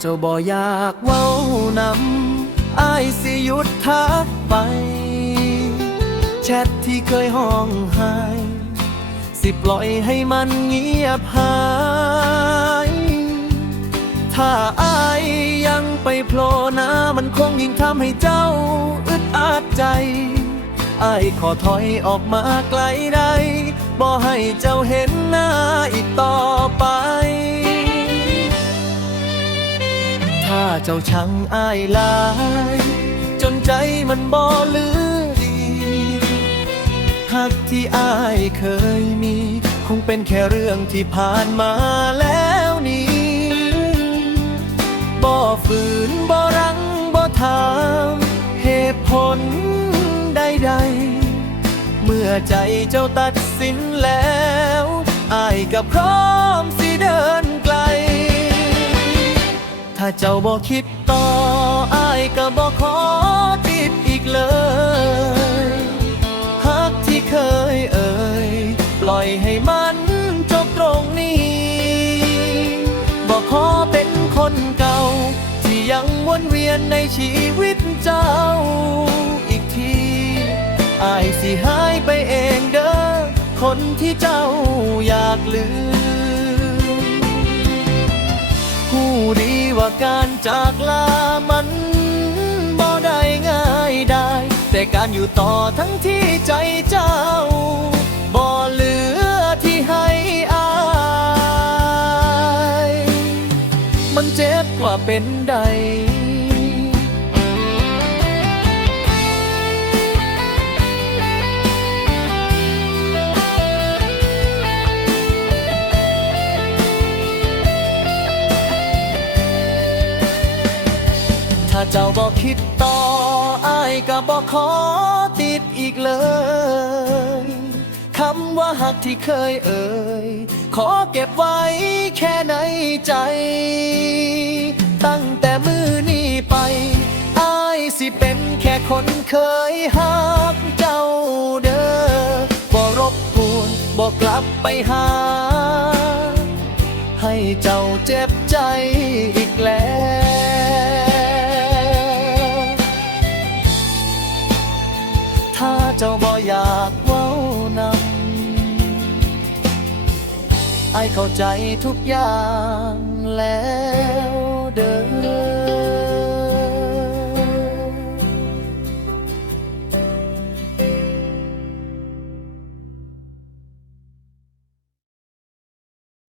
เจ้าบ่อยากเว้านำอายสิหยุดทักไป แชทที่เคยห้องไห้สิปล่อยให้มันเงียบหาย ถ้าอายยังไปโผล่หน้ามันคงยิ่งทำให้เจ้าอึดอัดใจอายขอถอยออกมาไกลได้บ่ให้เจ้าเห็นหน้าอีกต่อไป เจ้าชังอายลาย จนใจมันบ่เลือดีหักที่อายเคยมี คงเป็นแค่เรื่องที่ผ่านมาแล้วนี้บ่ฝืนบ่รังบ่ถามเหตุผลใดๆ เมื่อใจเจ้าตัดสินแล้ว อายก็พร้อม ถ้าเจ้าบ่คิดต่ออายก็บ่ขอติดอีกเลยฮักที่เคยเอ่ยปล่อยให้มันจบตรงนี้ บอกขอเป็นคนเก่า ที่ยังวนเวียนในชีวิตเจ้าอีกทีอายสิหายไปเองเด้อคนที่เจ้าอยากลืม ว่าการจากลามันบ่ได้ง่ายได้ แต่การอยู่ต่อทั้งที่ใจเจ้าบ่เหลือที่ให้อาย มันเจ็บกว่าเป็นใด เจ้าบอกคิดต่ออายก็บอกขอติดอีกเลย คำว่าหักที่เคยเอ่ย ขอเก็บไว้แค่ในใจ ตั้งแต่มือนี้ไปอายสิเป็นแค่คนเคยหักเจ้าเด้อบ่รบกวนบ่กลับไปหา ให้เจ้าเจ็บใจอีกแล้ว ไอเข้าใจทุกอย่างแล้ว